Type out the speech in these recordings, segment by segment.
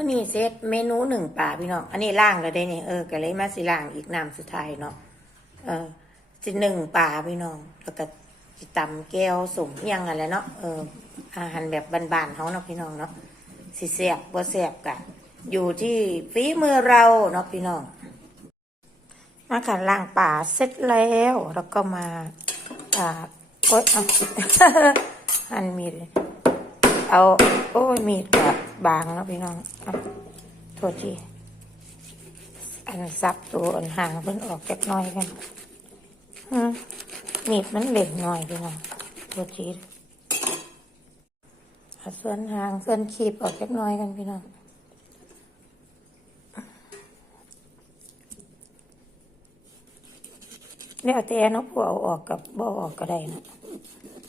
มื่อนี้เซตเมนูหนึ่งป่าพี่น้อง อันนี้ล่างแล้วได้เนี่ยเออก็เลยมาสิล่างอีกน้ำสุดท้ายเนาะ เออสิหนึ่งป่าพี่น้อง แล้วก็สิตำแก้วสมอิหยังอะไรเนาะ เออ อาหารแบบบานๆเขาเนาะพี่น้องเนาะ สิแสบบ่แสบกะ อยู่ที่ฝีมือเราเนาะพี่น้อง มาค่ะล่างป่าเสร็จแล้ว แล้วก็มา อ่าโอ๊ยเอาหั่นมีดเอา โอ้ยมีดกับบ บางแล้วพี่น้องโทษทีอันซับตัวอันห่างเพิ่นออกจากหน้อยกันฮะมีดมันเหล็กหน่อยพี่น้องโทษทีเส่วนห่างส่วนขีบออกจากหน้อยกันพี่น้องเนี่ยแต่นาะพวเอาออกกับบ่ออกก็ได้นะ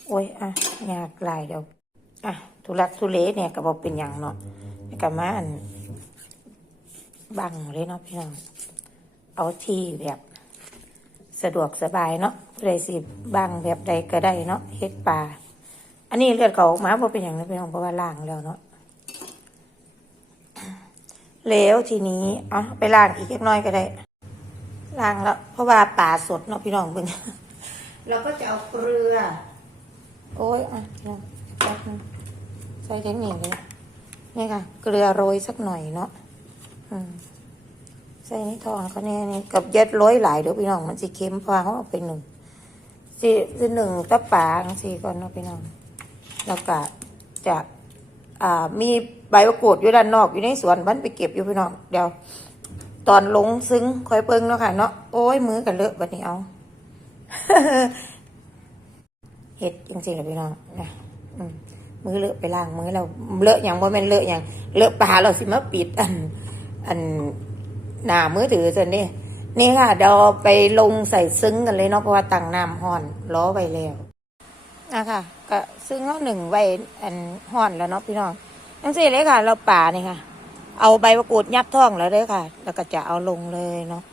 โอ้ยอะยากลายเดี๋ยว อะทุลักทุเลเนี่ยก็บอกเป็นอย่างเนาะแล้วก็มาอันบังเลยเนาะพี่น้องเอาที่แบบสะดวกสบายเนาะผู้ใดสิบังแบบใดก็ได้เนาะเฮ็ดปลา อันนี้เลือดเขาออกมาบ่เป็นอย่างนั้พี่น้องเพราะว่าล้างแล้วเนาะ แล้วทีนี้อะไปล้างอีกเล็กน้อยก็ได้ล้างแล้ว เพราะว่าปลาสดเนาะพี่น้องเบิ่งเราก็จะเอาเกลือ โอ้ยอะพี่น้อง ป๊บนึงใส่เทคนิคเลยนี่ค่ะ เกลือโรยสักหน่อยเนาะอใส่นี่ทองก็แน่นี่กับเย็ดโรยหลายเดี๋ยวพี่น้องมันสิเค็มพอเขาเอาไปหนึ่งสิสิหนึ่งตะปางสิก่อนเนาะพี่น้องแล้วก็จะอ่ามีใบมะกรูดอยู่ด้านนอกอยู่ในสวนบ้านไปเก็บอยู่พี่น้องเดี๋ยวตอนลงซึ้งคอยเปิงเนาะค่ะเนาะโอ้ยมือกันเลอะบัดนี้เอาเห็ดจริงๆเลยพี่น้องนะ มือเลอะไปล้างมือเราเลอะอย่างบ่แม่นเลอะอย่างเลอะปลาเราสิมาปิดอัน อันหน้ามือถือส่วนนี้นี่ค่ะเดี๋ยวไปลงใส่ซึ้งกันเลยเนาะเพราะว่าตังน้ำห่อนล้อไว้แล้วนะคะก็ซึ้งเอาหนึ่งไว้อันห่อนแล้วเนาะพี่น้องจังสิเลยค่ะ เราป่านี่ค่ะ เอาใบมะกรูดยัดท้องแล้วเด้อค่ะ แล้วก็จะเอาลงเลยเนาะ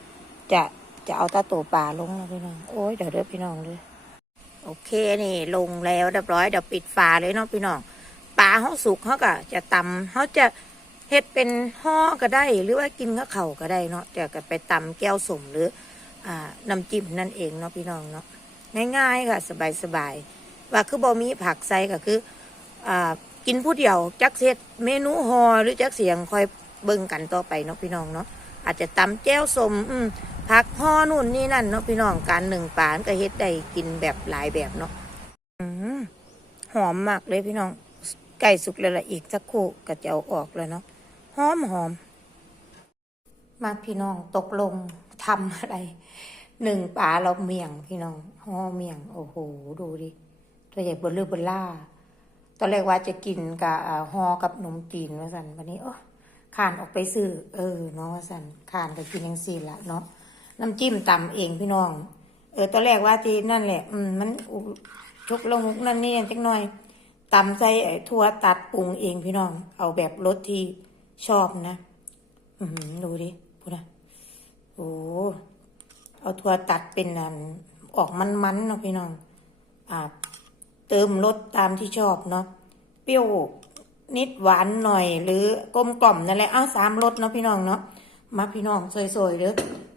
จะจะเอาตาตัวป่าลงแล้วพี่น้องโอ้ยเดี๋ยวเด้อพี่น้องเลย โอเคนี่ลงแล้วเรียบร้อยเดี๋ยวปิดฝาเลยเนาะพี่น้องปลาเขาสุกเขาก็จะตำเขาจะเฮ็ดเป็นห่อก็ได้ หรือว่ากินกับเข่าก็ได้เนาะจะก็ไปตำแก้วสมหรือ อ่าน้ำจิ้มนั่นเองเนาะพี่น้องเนาะง่ายๆค่ะ สบายๆว่าคือบ่มีผักใส่ก็คืออ่ากินผู้เดียวจักเซตเมนูห่อหรือจักเสียงคอยเบิ่งกันต่อไปเนาะพี่น้องเนาะอาจจะตำแก้วสมอืม ผักห่อนู่นนี่นั่นเนาะพี่น้องการหนึ่งปานก็เฮ็ดได้กินแบบหลายแบบเนาะอืมหอมมากเลยพี่น้องไก่สุกแล้วละอีกสักครู่ก็จะเอาออกแล้วเนาะหอมหอมมาพี่น้องตกลงทำอะไรหนึ่งปลาเราเมี่ยงพี่น้องห่อเมี่ยง โอ้โหดูดิตัวใหญ่เบลเลอเบลล่าตอนแรกว่าจะกินกับอ่อกับนมจีนว่าสันวันนี้โอ้ขานออกไปซื้อเออเนาะว่าสันขานก็กินยังสี่ละเนาะ น้ำจิ้มตำเองพี่น้อง เออตอนแรกว่าที่นั่นแหละ อืมมันชุกลงนั่นนี่จักหน่อยตำใส่ถั่วตัดปรุงเองพี่น้อง เอาแบบรสที่ชอบนะ อือหือดูดิพูดนะโอ้เอาถั่วตัดเป็นอันออกมันๆเนาะพี่น้อง อ่า เติมรสตามที่ชอบเนาะเปรี้ยวนิดหวานหน่อย หรือกลมกล่อมนั่นแหละอ้าวสามรสเนาะพี่น้องเนาะมาพี่น้องสวยๆเด้อ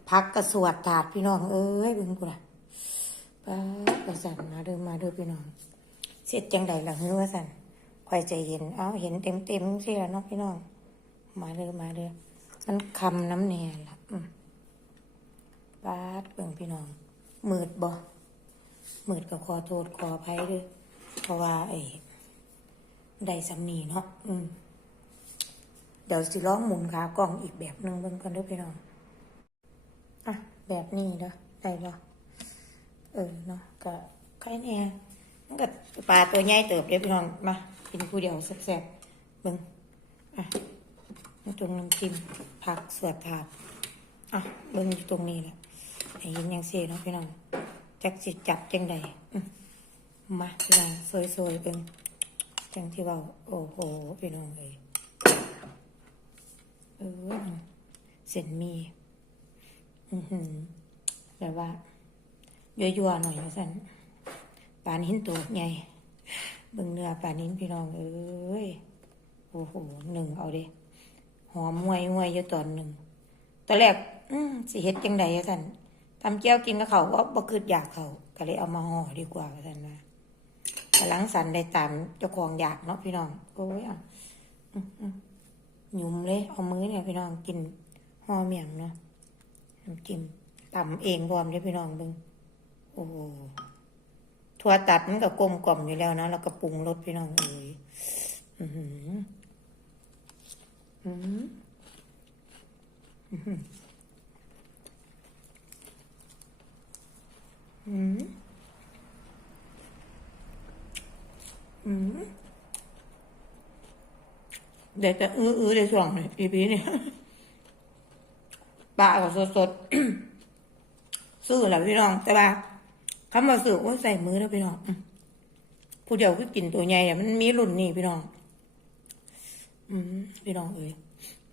พักกระสวดถาดพี่น้องเอ้ยเบึงกูละป้าประสันมาเด้อมาเด้อพี่น้องเสร็จจังใดล่ะเฮ้ยว่าสันคอยใจเย็นเอาเห็นเต็มเต็มๆสิละเนาะพี่น้อง มาเด้อมาเด้อมันคำน้ำแน่ละอืมปาเบิ่งพี่น้องมืดบ่มืดก็ขอโทษขออภัยด้วยเพราะว่าไอ้ได้สำนีเนาะอืมเดี๋ยวสิร้องหมุนขากล้องอีกแบบหนึ่งเบิ่งกันด้วยพี่น้อง อะ แบบนี้เด้อได้บ่เออเนาะก็ใครแน่มันก็ปลาตัวใหญ่เติบเด้อพี่น้องมากินผู้เดียวแซ่บๆเบิ่งอะนี่ตรงน้ำจิ้มผักสวดถาดอะเบิ่งอยู่ตรงนี้แหละให้เห็นยังเสียเนาะพี่น้องจักสิจับจังใดมาพี่น้องสวยๆเป็นจังที่ว่าโอ้โหพี่น้องเลยเออเส้นมี แบบว่ายั่วๆหน่อยนะสันปลานิ้นตัวใหญ่เบิ่งเนื้อปลานิ้นพี่น้องเอ้ยโอ้โหหนึ่งเอาเด้หหอมห่วยห่วยอยู่ตอนหนึ่งตอนแรกอืมสิเฮ็ดจังใดอะท่านทำเจียวกินกับเขาว่าบ่คืดอยากเขาก็เลยเอามาห่อดีกว่าว่าท่านว่าแต่หลังสันได้ตามเจ้าของอยากเนาะพี่น้องโอ้ยอะหยุ่มเลย เอามือเนี่ยพี่น้องกินห่อเมี่ยงเนาะ น้ำจิ้มตำเองร้อมเลยพี่น้องบิ่งโอ้โหถั่วตัดมันก็กลมกล่อมอยู่แล้วนะแล้วก็ปรุงรสพี่น้องเอ้ยอือหืออืมอืมอืมอืมเดี๋ยวจะอื้ออื้อในช่วงนี้อีพีนี่ ปลาก็สดๆซื้อแล้วพี่น้อง แต่ว่าคำว่าซื้อว่าใส่มือแล้วพี่น้องผู้เดียวคือกินตัวใหญ่อะมันมีรุ่นนี่พี่น้อง อืมพี่น้องเอ้ย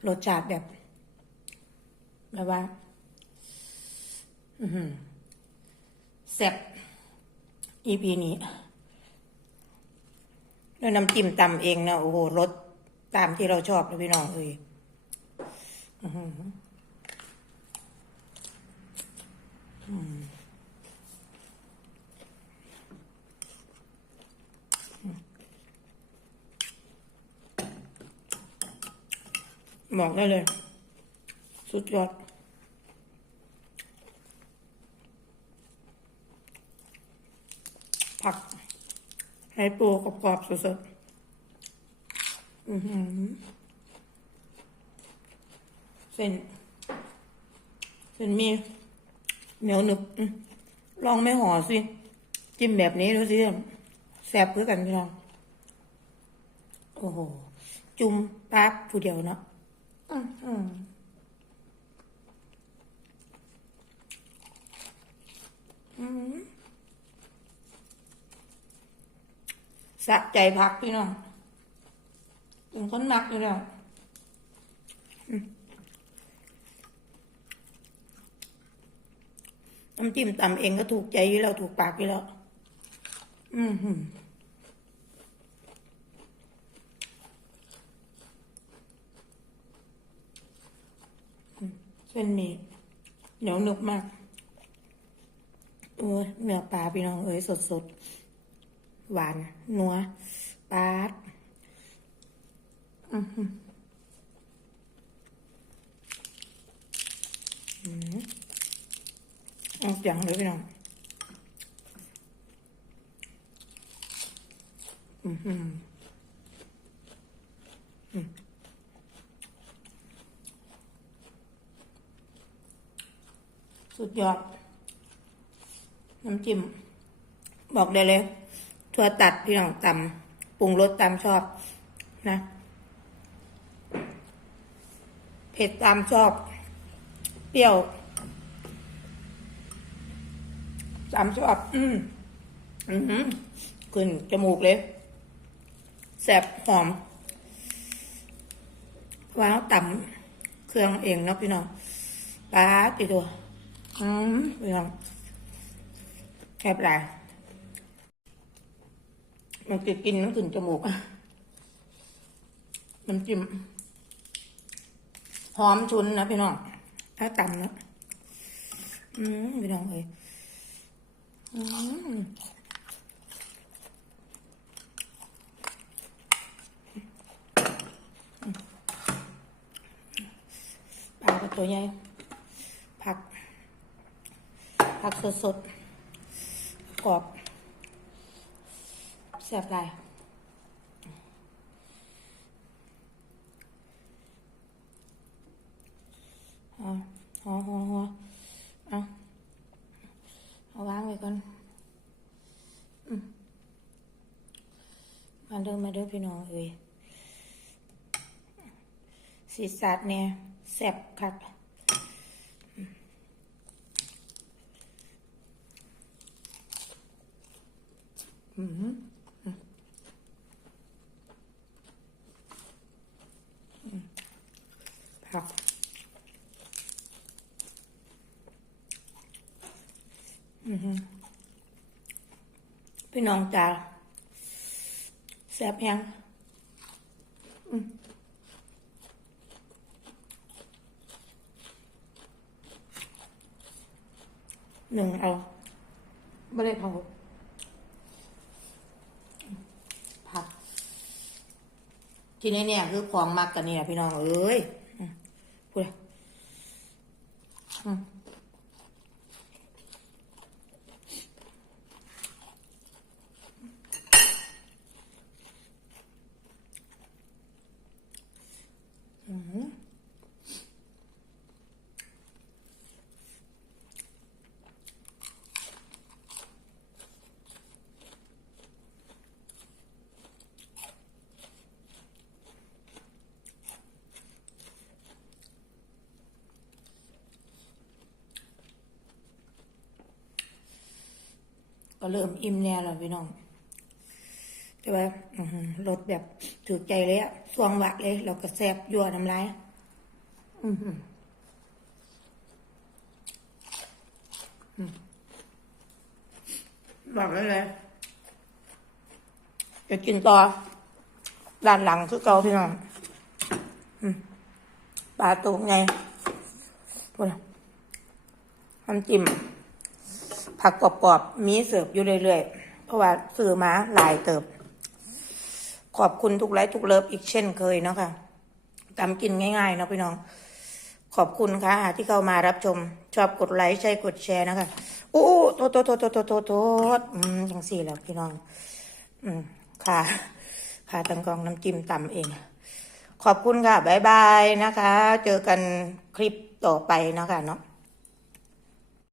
รสชาติแบบแบบว่า อือหือแซ่บอีพีนี้แล้วยน้ำจิ้มตำเองนะโอ้โหรสตามที่เราชอบเลยพี่น้องเอ้ยอือหืออืม บอกได้เลย สุดยอดผักไฮปูกรอบๆสดๆอือหือเส้นเส้นมี เหนียวหนึบลองไม่ห่อสิ จิ้มแบบนี้ดูสิแซ่บเพื่อกันพี่น้อง โอ้โห จุ่มแป๊บผู้เดียวเนาะอือหืออืมสะใจพักพี่น้องเป็นคนมักอยู่แล้วอืม น้ำจิ้มตำเองก็ถูกใจอยู่แล้วถูกปากอยู่แล้ว อืมหือเส้นหมี่เหนียวหนึบมากโอ้เนื้อปลาพี่น้องเอ้ยสดสดหวาน นัวปาดอือหือม เอาเสียงเลยพี่น้องอือหืออืมสุดยอด น้ำจิ้ม บอกได้เลยถั่วตัดพี่น้องตำปรุงรสตามชอบนะ เผ็ดตามชอบ เปรี้ยว ตามชอบอืมอือหือขึ้นจมูกเลยแซ่บหอม ว้าวต่ำเครื่องเองเนาะพี่น้องปลาติดตัวอืมพี่น้องแซ่บหลายมันจะกินมันขึ้นจมูกอะมันจิ้มหอมชุนนะพี่น้องถ้าต่ำนะอืมพี่น้องเอ้ย อืมปลาตัวใหญ่ ผัก ผักสดๆ กรอบแซ่บหลายอาหัวหัวหัวเอาเอาวางไว้ ก่อนมาเด้อมาเด้อพี่น้องเอ้ยสีสัดเนี่ยแสบคักอืม พี่น้องจ๋าแซ่บแห้งหนึ่งเอาไม่ได้เผผักที่นี่เนี่ยคือของมักกันเนี่ยพี่น้องเอ้ย เริ่มอิ่มแล้วล่ะพี่น้องแต่ว่ารสแบบถูกใจเลยอะสวงหวะเลยเราก็แซ่บยั่วน้ำลายอือหืมบอกได้เลยจะกินต่อด้านหลังคือเกาพี่น้องปลาตูไงพูดนะน้ำจิ้ม ผักกรอบๆมีเสิร์ฟอยู่เรื่อยๆ เพราะว่าซื้อมาหลายเติบ ขอบคุณทุกไลค์ทุกเลิฟอีกเช่นเคยเนาะค่ะทำกินง่ายๆเนาะพี่น้อง ขอบคุณค่ะ ที่เข้ามารับชม ชอบกดไลค์ใช่กดแชร์นะคะอู้อู้โทษโทษโทษโทษโทษโทษโทษอืมจังสี่แล้วพี่น้อง อืมค่ะค่ะตังกองน้ำจิ้มตำเอง ขอบคุณค่ะ บ๊ายบายนะคะ เจอกันคลิปต่อไปนะคะเนาะ